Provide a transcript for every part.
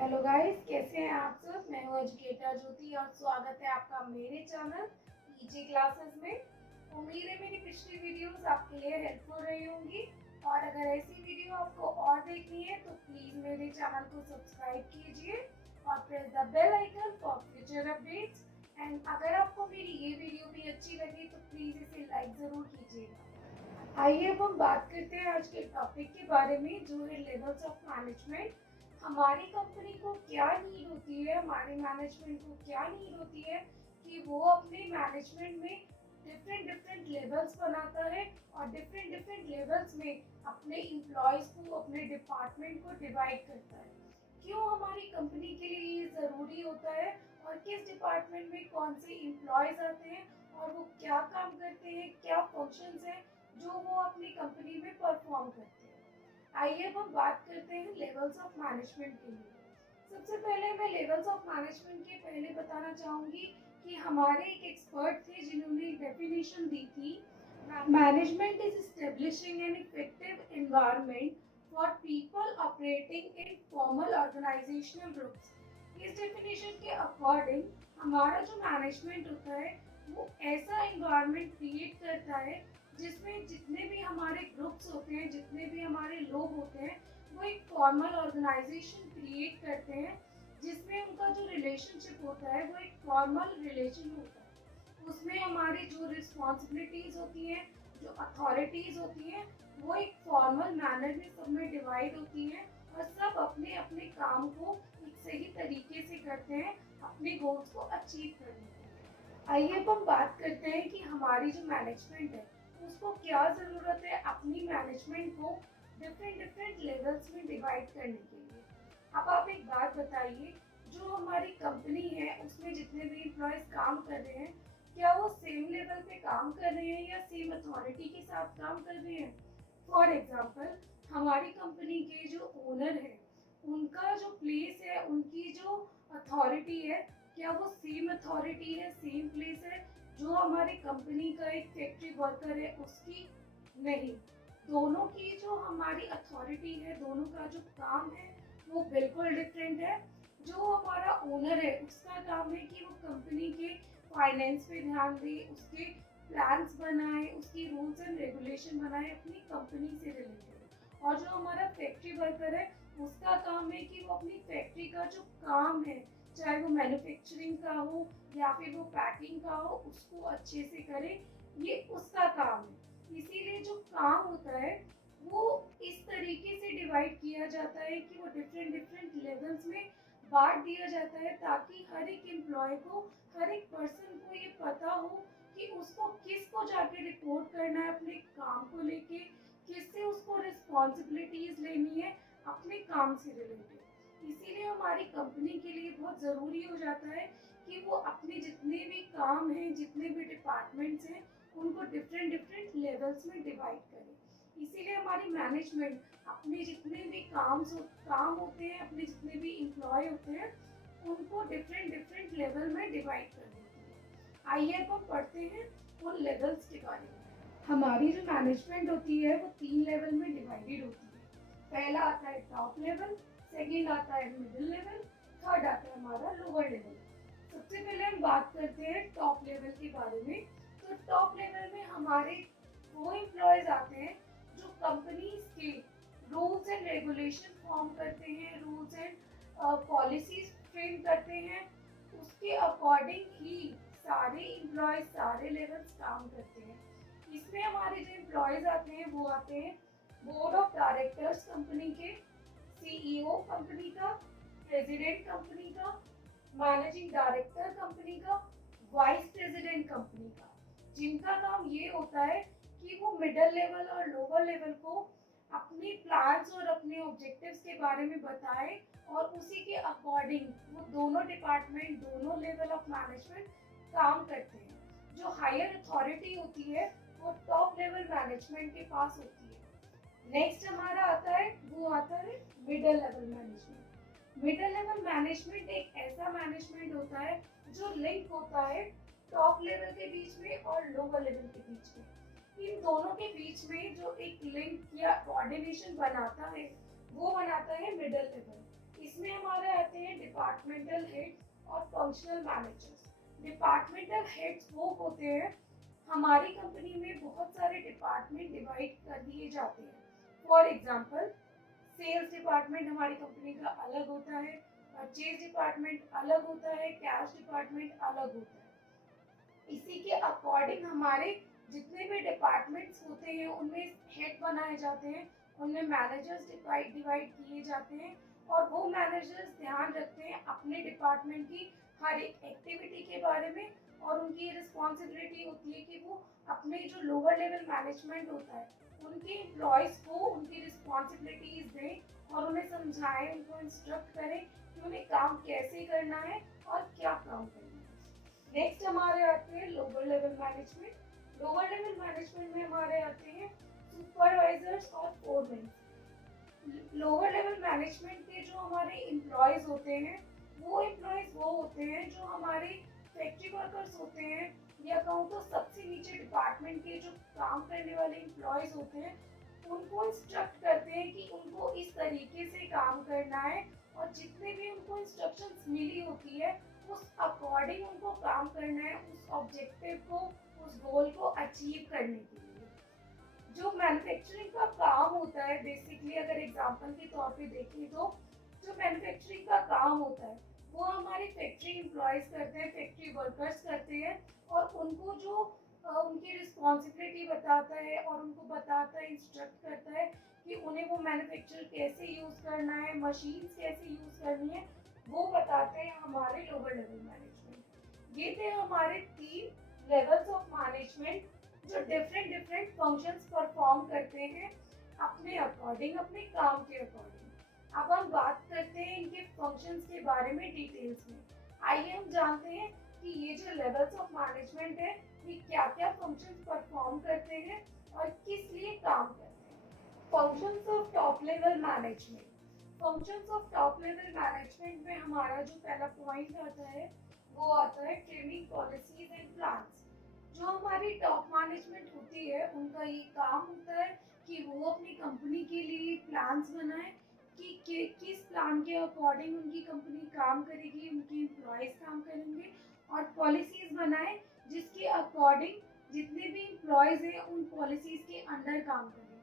Hello guys, कैसे हैं आप सब। मैं हूं एजुकेटर ज्योति और स्वागत है आपका मेरे चैनल ईजी क्लासेस में। उम्मीद है मेरी पिछली वीडियोस आपके लिए हेल्पफुल रही होंगी और अगर ऐसी वीडियो आपको और देखनी है तो प्लीज मेरे चैनल को सब्सक्राइब कीजिए और press the bell icon for future updates. And अगर आपको मेरी ये वीडियो भी अच्छी लगी तो प्लीज इसे लाइक जरूर कीजिएगा। आइए अब हम बात करते हैं आज के टॉपिक के बारे में, जो है लेवल्स ऑफ मैनेजमेंट। हमारी कंपनी को क्या नीड होती है, हमारे मैनेजमेंट को क्या नीड होती है कि वो अपने मैनेजमेंट में डिफरेंट डिफरेंट लेवल्स बनाता है और डिफरेंट डिफरेंट लेवल्स में अपने एम्प्लॉयज को, अपने डिपार्टमेंट को डिवाइड करता है। क्यों हमारी कंपनी के लिए ये ज़रूरी होता है और किस डिपार्टमेंट में कौन से एम्प्लॉयज आते हैं और वो क्या काम करते हैं, क्या फंक्शंस हैं जो वो अपनी कंपनी में परफॉर्म करते हैं। आइए अब हम बात करते हैं लेवल्स ऑफ मैनेजमेंट के लिए। सबसे पहले मैं लेवल्स ऑफ मैनेजमेंट के पहले बताना चाहूंगी कि हमारे एक एक्सपर्ट थे जिन्होंने एक डेफिनेशन दी थी, management is establishing an effective environment for people operating in formal organisational groups. इस डेफिनेशन के अकॉर्डिंग हमारा जो मैनेजमेंट होता है वो ऐसा एनवायरनमेंट क्रिएट करता है जिसमें जितने भी हमारे ग्रुप्स होते हैं, जितने भी हमारे लोग होते हैं, वो एक फॉर्मल ऑर्गेनाइजेशन क्रिएट करते हैं जिसमें उनका जो रिलेशनशिप होता है वो एक फॉर्मल रिलेशन होता है। उसमें हमारी जो रिस्पॉन्सिबिलिटीज होती हैं, जो अथॉरिटीज होती हैं, वो एक फॉर्मल मैनर में सब में डिवाइड होती हैं और सब अपने अपने काम को एक सही तरीके से करते हैं अपने गोल्स को अचीव करने के लिए। आइए अब हम बात करते हैं कि हमारी जो मैनेजमेंट है उसको क्या ज़रूरत है अपनी मैनेजमेंट को डिफरेंट डिफरेंट लेवल्स में डिवाइड करने के लिए। अब आप एक बात बताइए, जो हमारी कंपनी है उसमें जितने भी एम्प्लॉयज काम कर रहे हैं, क्या वो सेम लेवल पे काम कर रहे हैं या सेम अथॉरिटी के साथ काम कर रहे हैं। फॉर एग्जाम्पल, हमारी कंपनी के जो ओनर है उनका जो प्लेस है, उनकी जो अथॉरिटी है, क्या वो सेम अथॉरिटी है, सेम प्लेस है जो हमारी कंपनी का एक फैक्ट्री वर्कर है उसकी। नहीं, दोनों की जो हमारी अथॉरिटी है, दोनों का जो काम है वो बिल्कुल डिफरेंट है। जो हमारा ओनर है उसका काम है कि वो कंपनी के फाइनेंस पे ध्यान दे, उसके प्लान्स बनाए, उसकी रूल्स एंड रेगुलेशन बनाए अपनी कंपनी से रिलेटेड। और जो हमारा फैक्ट्री वर्कर है उसका काम है कि वो अपनी फैक्ट्री का जो काम है, चाहे वो मैन्युफैक्चरिंग का हो या फिर वो पैकिंग का हो, उसको अच्छे से करे, ये उसका काम है। इसीलिए जो काम होता है वो इस तरीके से डिवाइड किया जाता है कि वो डिफरेंट डिफरेंट लेवल्स में बांट दिया जाता है ताकि हर एक एम्प्लॉय को, हर एक पर्सन को ये पता हो कि उसको किसको जाके रिपोर्ट करना है अपने काम को लेके, किससे उसको रिस्पॉन्सिबिलिटीज लेनी है अपने काम से रिलेटेड। इसीलिए हमारी कंपनी के लिए बहुत ज़रूरी हो जाता है कि वो अपने जितने भी काम हैं, जितने भी डिपार्टमेंट्स हैं, उनको डिफरेंट डिफरेंट लेवल्स में डिवाइड करें। इसीलिए हमारी मैनेजमेंट अपने जितने भी काम होते हैं, अपने जितने भी एम्प्लॉय होते हैं, उनको डिफरेंट डिफरेंट लेवल में डिवाइड कर देती है। आइए अब हम पढ़ते हैं उन लेवल्स के बारे में। हमारी जो मैनेजमेंट होती है वो 3 लेवल में डिवाइडेड होती है। पहला आता है टॉप लेवल, सेकेंड आता है मिडिल लेवल, थर्ड आता है हमारा लोअर लेवल। सबसे पहले हम बात करते हैं टॉप लेवल के बारे में। तो टॉप लेवल में हमारे वो एम्प्लॉयज आते हैं जो कंपनीज के रूल्स एंड रेगुलेशन फॉर्म करते हैं, रूल्स एंड पॉलिसीज फ्रेम करते हैं, उसके अकॉर्डिंग ही सारे एम्प्लॉयज सारे लेवल्स काम करते हैं। इसमें हमारे जो एम्प्लॉयज आते हैं वो आते हैं बोर्ड ऑफ डायरेक्टर्स कंपनी के, सीईओ कंपनी का, प्रेसिडेंट कंपनी का, मैनेजिंग डायरेक्टर कंपनी का, वाइस प्रेसिडेंट कंपनी का, जिनका काम ये होता है कि वो मिडिल लेवल और लोअर लेवल को अपने प्लान्स और अपने ऑब्जेक्टिव्स के बारे में बताए और उसी के अकॉर्डिंग वो दोनों डिपार्टमेंट, दोनों लेवल ऑफ मैनेजमेंट काम करते हैं। जो हायर अथॉरिटी होती है वो टॉप लेवल मैनेजमेंट के पास होती है। नेक्स्ट हमारा आता है, वो आता है middle level management. Middle level management एक ऐसा मैनेजमेंट होता है जो लिंक होता है टॉप लेवल के बीच में और लोअर लेवल के बीच में। इन दोनों के बीच में जो एक लिंक या कोऑर्डिनेशन बनाता है वो बनाता है मिडिल लेवल। इसमें हमारे आते डिपार्टमेंटल हेड और फंक्शनल मैनेजर्स। डिपार्टमेंटल हेड्स वो होते हैं, हमारी कंपनी में बहुत सारे डिपार्टमेंट डिवाइड कर दिए जाते हैं। फॉर एग्जांपल, सेल्स डिपार्टमेंट हमारी कंपनी का अलग होता है, परचेज डिपार्टमेंट अलग होता है, कैश डिपार्टमेंट अलग होता है। इसी के अकॉर्डिंग हमारे जितने भी डिपार्टमेंट्स होते हैं उनमें हेड बनाए जाते हैं, उनमें मैनेजर्स डिवाइड किए जाते हैं, और वो मैनेजर्स ध्यान रखते हैं अपने डिपार्टमेंट की हर एक एक्टिविटी के बारे में, और उनकी रिस्पॉन्सिबिलिटी होती है कि वो अपने जो लोअर लेवल मैनेजमेंट होता है उनके एम्प्लॉयज़ को उनकी रिस्पॉन्सिबिलिटीज दें और उन्हें समझाएं, उनको इंस्ट्रक्ट करें कि उन्हें काम कैसे करना है और क्या काम करना है। नेक्स्ट हमारे आते हैं lower level management. Lower level management में हमारे आते हैं सुपरवाइजर्स और फोरमैन। लोअर लेवल मैनेजमेंट के जो हमारे एम्प्लॉयज होते हैं वो एम्प्लॉयज वो होते हैं जो हमारे फैक्ट्री वर्कर्स होते हैं, या कहूँ तो सबसे नीचे डिपार्टमेंट के जो काम करने वाले एम्प्लॉयज होते हैं उनको इंस्ट्रक्ट करते हैं कि उनको इस तरीके से काम करना है, और जितने भी उनको इंस्ट्रक्शंस मिली होती है उस अकॉर्डिंग उनको काम करना है, उस ऑब्जेक्टिव को, उस गोल को अचीव करने के लिए। जो मैन्युफैक्चरिंग का काम होता है, बेसिकली अगर एग्जांपल के तौर पे देखें तो जो मैन्युफैक्चरिंग का काम होता है वो हमारे फैक्ट्री एम्प्लॉयज करते हैं, फैक्ट्री वर्कर्स करते हैं, और उनको जो उनकी रिस्पॉन्सिबिलिटी बताता है और उनको बताता है, इंस्ट्रक्ट करता है कि उन्हें वो मैन्युफैक्चर कैसे यूज़ करना है, मशीन्स कैसे यूज़ करनी है, वो बताते हैं हमारे लोअर लेवल मैनेजमेंट। ये थे हमारे 3 लेवल्स ऑफ मैनेजमेंट जो डिफरेंट डिफरेंट फंक्शंस परफॉर्म करते हैं अपने अकॉर्डिंग, अपने काम के अकॉर्डिंग। अब हम बात करते हैं इनके फंक्शंस के बारे में डिटेल्स में। आइए हम जानते हैं कि ये जो लेवल्स ऑफ मैनेजमेंट है ये क्या क्या फंक्शंस परफॉर्म करते हैं और किस लिए काम करते हैं। Functions of top level management. Functions of top level management में हमारा जो पहला पॉइंट आता है वो आता है ट्रेनिंग पॉलिसीज एंड प्लान्स। जो हमारी टॉप मैनेजमेंट होती है उनका ये काम होता है कि वो अपनी कंपनी के लिए प्लान्स बनाए कि किस प्लान के अकॉर्डिंग उनकी कंपनी काम करेगी, उनके एम्प्लॉयज काम करेंगे, और पॉलिसीज बनाए जिसके अकॉर्डिंग जितने भी एम्प्लॉयज हैं उन पॉलिसीज के अंडर काम करें।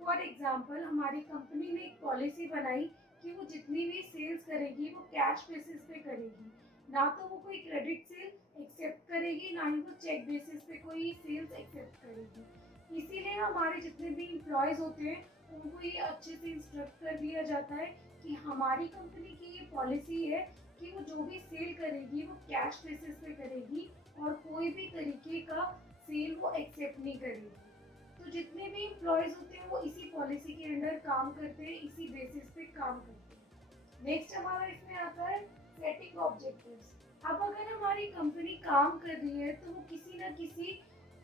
फॉर एग्जांपल, हमारी कंपनी ने एक पॉलिसी बनाई कि वो जितनी भी सेल्स करेगी वो कैश बेसिस पे करेगी, ना तो वो कोई क्रेडिट सेल एक्सेप्ट करेगी, ना ही वो चेक बेसिस पे कोई सेल्स एक्सेप्ट करेगी। इसीलिए हमारे जितने भी एम्प्लॉयज होते हैं उनको ये अच्छे से इंस्ट्रक्ट कर दिया जाता है कि हमारी कंपनी की ये पॉलिसी है कि वो जो भी सेल करेगी वो कैश बेसिस पे करेगी और कोई भी तरीके का सेल वो एक्सेप्ट नहीं करेगी। तो जितने भी एम्प्लॉयज होते हैं वो इसी पॉलिसी के अंडर काम करते हैं, इसी बेसिस पे काम करते हैं। नेक्स्ट हमारा इसमें आता है सेटिंग ऑब्जेक्टिव्स। अब अगर हमारी कंपनी काम कर रही है तो वो किसी न किसी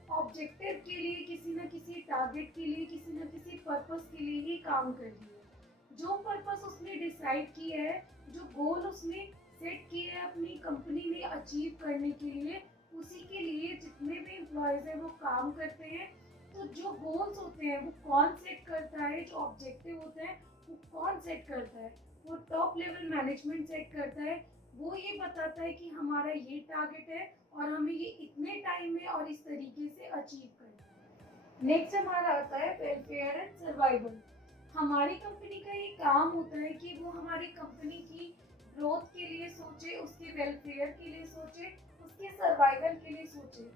ऑब्जेक्टिव के लिए, किसी न किसी टारगेट के लिए, किसी न किसी पर्पस के लिए ही काम कर रही है। जो पर्पस उसने डिसाइड किया है, जो गोल उसने सेट किया है अपनी कंपनी में अचीव करने के लिए, उसी के लिए जितने भी एम्प्लॉयज हैं वो काम करते हैं। तो जो गोल्स होते हैं वो कौन सेट करता है, जो ऑब्जेक्टिव होते हैं वो कौन सेट करता है, वो टॉप लेवल मैनेजमेंट सेट करता है। वो ये बताता है कि हमारा ये टारगेट है और हमें ये इतने टाइम में और इस तरीके से अचीव करना है। नेक्स्ट हमारा आता है वेलफेयर एंड सर्वाइवल। हमारी कंपनी का ये काम होता है कि वो हमारी कंपनी की ग्रोथ के लिए सोचे, उसके वेलफेयर के लिए सोचे, उसके सर्वाइवल के लिए सोचे।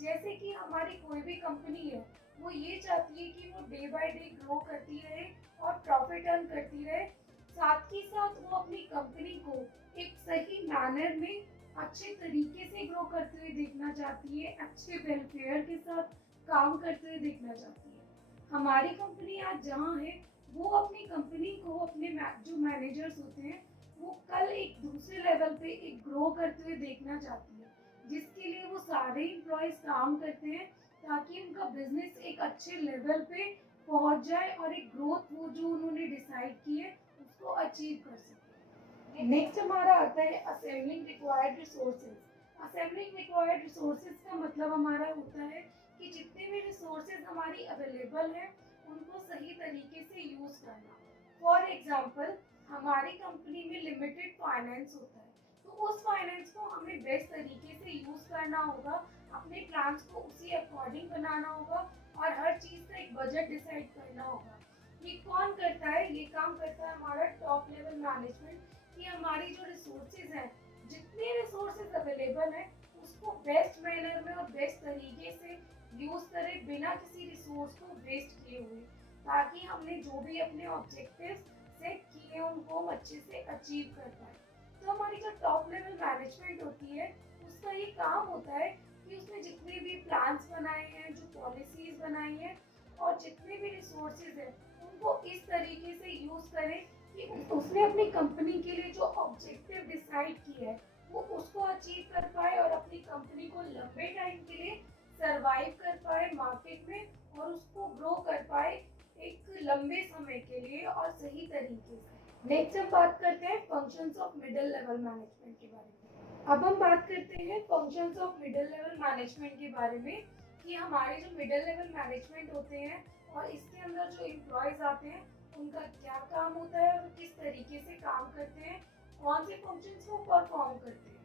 जैसे कि हमारी कोई भी कंपनी है वो ये चाहती है कि वो डे बाय डे ग्रो करती रहे और प्रॉफिट अर्न करती रहे, साथ ही साथ वो अपनी कंपनी को एक सही मैनर में अच्छे तरीके से ग्रो करते हुए देखना चाहती है, अच्छे वेलफेयर के साथ काम करते हुए देखना चाहती है। हमारी कंपनी आज जहाँ है वो अपनी कंपनी को, अपने जो मैनेजर्स होते हैं वो कल एक दूसरे लेवल पे एक ग्रो करते हुए देखना चाहती है, जिसके लिए वो सारे एम्प्लॉयज काम करते हैं ताकि उनका बिजनेस एक अच्छे लेवल पे पहुंच जाए और एक ग्रोथ वो जो उन्होंने डिसाइड की है उसको अचीव कर सके। नेक्स्ट हमारा आता है assembling required resources. Assembling required resources का मतलब हमारा होता है कि जितने भी रिसोर्सेज हमारी अवेलेबल है उनको सही तरीके से यूज करना। फॉर एग्जाम्पल, हमारी कंपनी में लिमिटेड फाइनेंस होता है। तो उस फाइनेंस को हमें बेस्ट तरीके से यूज करना होगा, अपने प्लान्स को उसी अकॉर्डिंग बनाना होगा और हर चीज का एक बजट डिसाइड करना होगा। ये कौन करता है? ये काम करता है हमारा टॉप लेवल मैनेजमेंट, कि हमारी जो रिसोर्सेज हैं, जितने रिसोर्सेज अवेलेबल हैं, उसको बेस्ट मैनर में और बेस्ट तरीके से यूज करें बिना किसी रिसोर्स को वेस्ट किए हुए, ताकि हमने जो भी अपने ऑब्जेक्टिव्स सेट किए उनको हम अच्छे से अचीव कर पाए। तो हमारी जो टॉप लेवल मैनेजमेंट होती है, उसका ये काम होता है कि उसने जितने भी प्लान्स बनाए हैं, जो पॉलिसीज बनाई हैं और जितने भी रिसोर्सेज हैं, उनको इस तरीके से यूज करें कि उसने अपनी कंपनी के लिए जो ऑब्जेक्टिव डिसाइड किया है वो उसको अचीव कर पाए और अपनी कंपनी को लंबे टाइम के लिए सरवाइव कर पाए मार्केट में और उसको ग्रो कर पाए एक लंबे समय के लिए और सही तरीके से। नेक्स्ट हम बात करते हैं functions of middle level management के बारे में। अब हम बात करते हैं functions of middle level management के बारे में, कि हमारे जो मिडिल लेवल मैनेजमेंट होते हैं और इसके अंदर जो एम्प्लॉयज आते हैं उनका क्या काम होता है और किस तरीके से काम करते हैं, कौन से फंक्शंस को परफॉर्म करते हैं।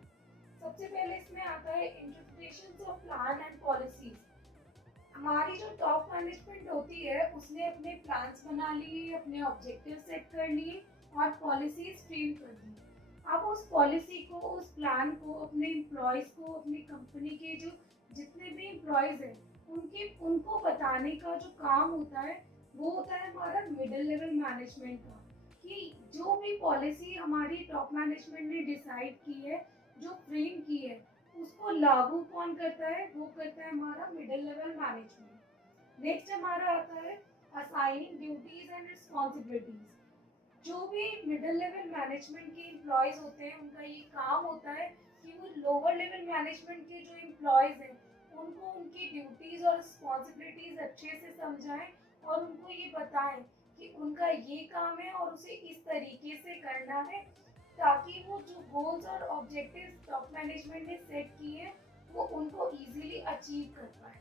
सबसे पहले इसमें आता है interpretations of plan and policies. हमारी जो टॉप मैनेजमेंट होती है उसने अपने प्लान्स बना लिए, अपने ऑब्जेक्टिव सेट कर लिए और पॉलिसीज फ्रेम कर दी। अब उस पॉलिसी को, उस प्लान को अपने एम्प्लॉयज को, अपनी कंपनी के जो जितने भी एम्प्लॉयज हैं उनको बताने का जो काम होता है वो होता है हमारा मिडिल लेवल मैनेजमेंट का, कि जो भी पॉलिसी हमारी टॉप मैनेजमेंट ने डिसाइड की है, जो फ्रेम की है, उसको लागू कौन करता है? वो करता है हमारा मिडिल लेवल मैनेजमेंट। नेक्स्ट हमारा आता है असाइनिंग ड्यूटीज एंड रिस्पॉन्सिबिलिटीज। जो भी मिडिल लेवल मैनेजमेंट के एम्प्लॉयज होते हैं उनका ये काम होता है कि वो लोअर लेवल मैनेजमेंट के जो एम्प्लॉयज हैं उनको उनकी ड्यूटीज और रिस्पॉन्सिबिलिटीज अच्छे से समझाएं और उनको ये बताएं कि उनका ये काम है और उसे इस तरीके से करना है, ताकि वो जो गोल्स और ऑब्जेक्टिव्स टॉप मैनेजमेंट ने सेट किए हैं वो उनको इजीली अचीव कर पाए।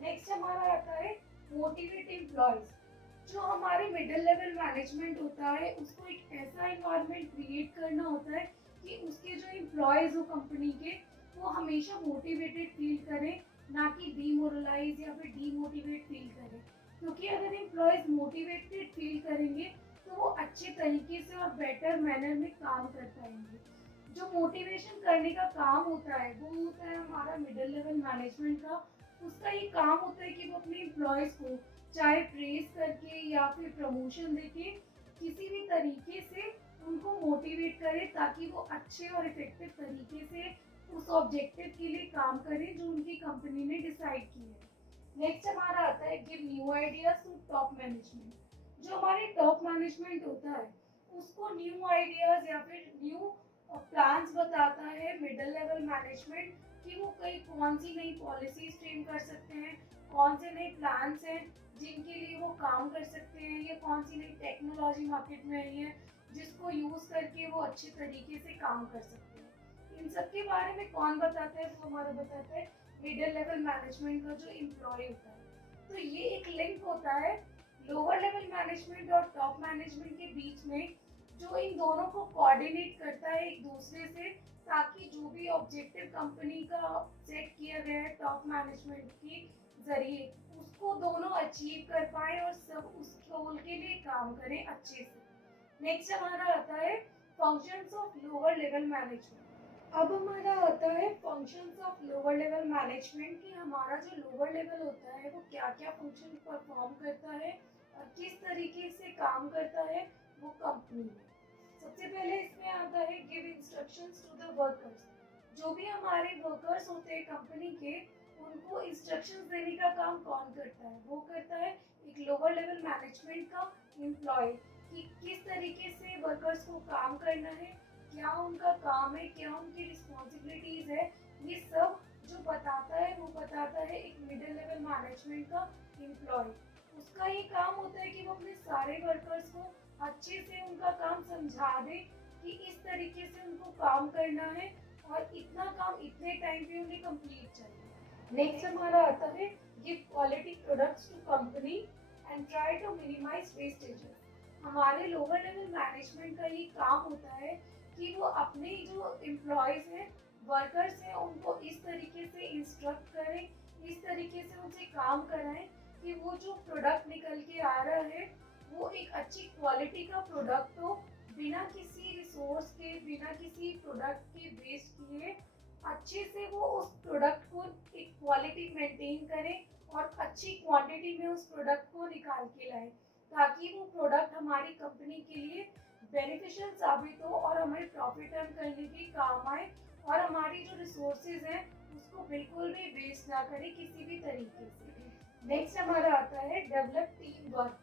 नेक्स्ट हमारा आता है मोटिवेट एम्प्लॉयज। जो हमारे मिडिल लेवल मैनेजमेंट होता है उसको एक ऐसा एनवायरनमेंट क्रिएट करना होता है कि उसके जो एम्प्लॉयज हो कंपनी के, वो हमेशा मोटिवेटेड फील करें, ना कि डीमोरलाइज या फिर डीमोटिवेट फील करें। क्योंकि अगर एम्प्लॉयज मोटिवेटेड फील करेंगे तो वो अच्छे तरीके से और बेटर मैनर में काम कर पाएंगे। जो मोटिवेशन करने का काम होता है वो होता है हमारा मिडिल लेवल मैनेजमेंट का। उसका ये काम होता है कि वो अपने एम्प्लॉयज को चाहे प्रेज करके या फिर प्रमोशन देके किसी भी तरीके से उनको मोटिवेट करे, ताकि वो अच्छे और इफेक्टिव तरीके से उस ऑब्जेक्टिव के लिए काम करें जो उनकी कंपनी ने डिसाइड की है। नेक्स्ट हमारा आता है give new ideas to top management. जो हमारे टॉप मैनेजमेंट होता है उसको न्यू आइडियाज या फिर न्यू प्लान्स बताता है मिडिल लेवल मैनेजमेंट, कि वो कौन सी नई पॉलिसीज फ्रेम कर सकते हैं, कौन से नए प्लान्स हैं जिनके लिए वो काम कर सकते हैं, या कौन सी नई टेक्नोलॉजी मार्केट में आई है जिसको यूज करके वो अच्छे तरीके से काम कर सकते हैं। इन सब के बारे में कौन बताता है? वो हमारा बताता है मिडिल लेवल मैनेजमेंट का जो एम्प्लॉय होता है। तो ये एक लिंक होता है लोअर लेवल मैनेजमेंट और टॉप मैनेजमेंट के बीच में, जो इन दोनों को कोऑर्डिनेट करता है एक दूसरे से, ताकि जो भी ऑब्जेक्टिव कंपनी का सेट किया गया है टॉप मैनेजमेंट के जरिए उसको दोनों अचीव कर पाए और सब उस गोल के लिए काम करें अच्छे से। नेक्स्ट हमारा आता है functions of lower level management. अब हमारा आता है functions of lower level management, कि हमारा जो लोअर लेवल होता है वो क्या क्या फंक्शन परफॉर्म करता है और किस तरीके से काम करता है वो कंपनी में। सबसे पहले इसमें आता है give instructions to the workers. जो भी हमारे वर्कर्स होते हैं कंपनी के, उनको इंस्ट्रक्शंस देने का काम कौन करता है? वो करता है एक लोअर लेवल मैनेजमेंट का एम्प्लॉय, कि किस तरीके से वर्कर्स को काम करना है, क्या उनका काम है, क्या उनकी रिस्पॉन्सिबिलिटीज है, ये सब जो बताता है वो बताता है एक मिडिल लेवल मैनेजमेंट का एम्प्लॉय। उसका ये काम होता है कि वो अपने सारे वर्कर्स को अच्छे से उनका काम समझा दे कि इस तरीके से उनको काम करना है और इतना काम इतने टाइम पे उन्हें कंप्लीट चाहिए। नेक्स्ट हमारा आता है give quality products to company and try to minimise wastages. हमारे लोअर लेवल मैनेजमेंट का ये काम होता है कि वो अपने जो एम्प्लॉयज़ हैं, वर्कर्स हैं, उनको इस तरीके से इंस्ट्रक्ट करें, इस तरीके से उनसे काम कराएं कि वो जो प्रोडक्ट निकल के आ रहा है वो एक अच्छी क्वालिटी का प्रोडक्ट हो, बिना किसी रिसोर्स के, बिना किसी प्रोडक्ट के वेस्ट किए अच्छे से वो उस प्रोडक्ट को एक क्वालिटी मेंटेन करें और अच्छी क्वांटिटी में उस प्रोडक्ट को निकाल के लाएं, ताकि वो प्रोडक्ट हमारी कंपनी के लिए बेनिफिशियल साबित हो और हमें प्रॉफिट अर्न करने के काम आए और हमारी जो रिसोर्सेज हैं उसको बिल्कुल भी वेस्ट ना करें किसी भी तरीके से। नेक्स्ट हमारा आता है डेवलप टीम वर्क।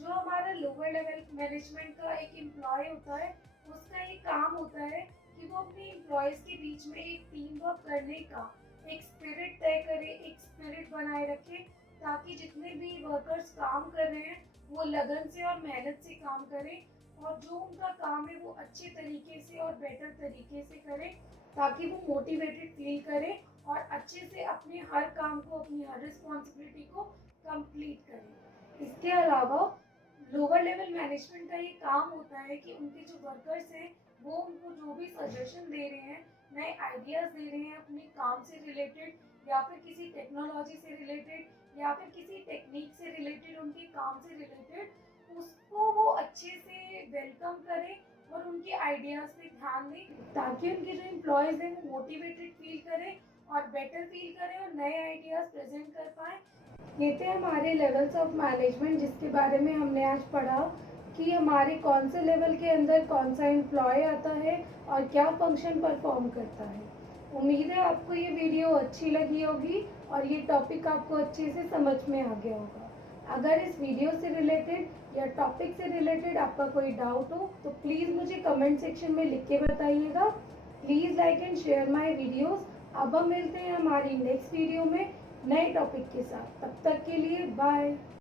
जो हमारा लोअर लेवल मैनेजमेंट का एक एम्प्लॉय होता है, उसका एक काम होता है कि वो अपने एम्प्लॉयज के बीच में एक टीम वर्क करने का एक स्पिरिट तय करे, एक स्पिरिट बनाए रखे, ताकि जितने भी वर्कर्स काम कर रहे हैं वो लगन से और मेहनत से काम करें और जो उनका काम है वो अच्छे तरीके से और बेटर तरीके से करें, ताकि वो मोटिवेटेड फील करें और अच्छे से अपने हर काम को, अपनी हर रिस्पॉन्सिबिलिटी को कंप्लीट करें। इसके अलावा लोअर लेवल मैनेजमेंट का ये काम होता है कि उनके जो वर्कर्स हैं वो उनको जो भी सजेशन दे रहे हैं, नए आइडियाज़ दे रहे हैं अपने काम से रिलेटेड या फिर किसी टेक्नोलॉजी से रिलेटेड या फिर किसी टेक्निक से रिलेटेड, उनके काम से रिलेटेड, उसको वो अच्छे से वेलकम करें और उनके आइडियाज़ पे ध्यान दें, ताकि उनके जो एम्प्लॉयज़ हैं वो मोटिवेटेड फील करें और बेटर फील करें और नए आइडियाज़ प्रेजेंट कर पाएँ। ये थे हमारे लेवल्स ऑफ मैनेजमेंट, जिसके बारे में हमने आज पढ़ा कि हमारे कौन से लेवल के अंदर कौन सा एम्प्लॉय आता है और क्या फंक्शन परफॉर्म करता है। उम्मीद है आपको ये वीडियो अच्छी लगी होगी और ये टॉपिक आपको अच्छे से समझ में आ गया होगा। अगर इस वीडियो से रिलेटेड या टॉपिक से रिलेटेड आपका कोई डाउट हो तो प्लीज़ मुझे कमेंट सेक्शन में लिख के बताइएगा। Please like and share my videos. अब हम मिलते हैं हमारी नेक्स्ट वीडियो में नए टॉपिक के साथ। तब तक के लिए बाय।